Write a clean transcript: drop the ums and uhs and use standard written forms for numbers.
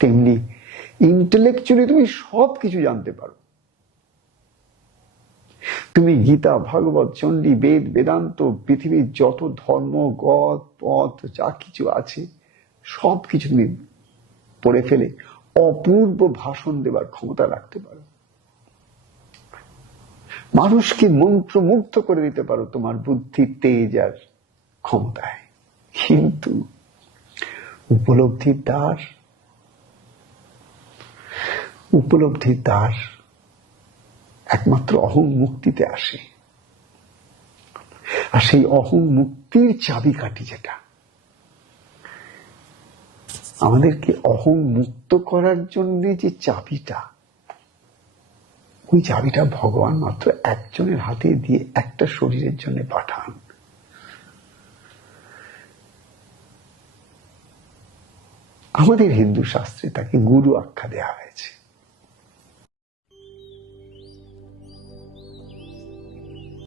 তেমনি ইন্টেলেকচুয়ালি তুমি সব কিছু জানতে পারো। তুমি গীতা, ভাগবত, চণ্ডী, বেদ, বেদান্ত, পৃথিবীর যত ধর্ম, গদ, পথ যা কিছু আছে সব কিছু তুমি পড়ে ফেলে অপূর্ব ভাষণ দেবার ক্ষমতা রাখতে পারো। মানুষকে মন্ত্রমুগ্ধ করে দিতে পারো তোমার বুদ্ধির তেজ আর ক্ষমতায়। কিন্তু উপলব্ধির দ্বার একমাত্র অহং মুক্তিতে আসে। আর সেই অহং মুক্তির চাবিকাঠি যেটা, আমাদেরকে অহং মুক্ত করার জন্য যে চাবিটা, ওই চাবিটা ভগবান মাত্র একজনের হাতে দিয়ে একটা শরীরের জন্য পাঠান। আমাদের হিন্দু শাস্ত্রে তাকে গুরু আখ্যা দেওয়া হয়েছে।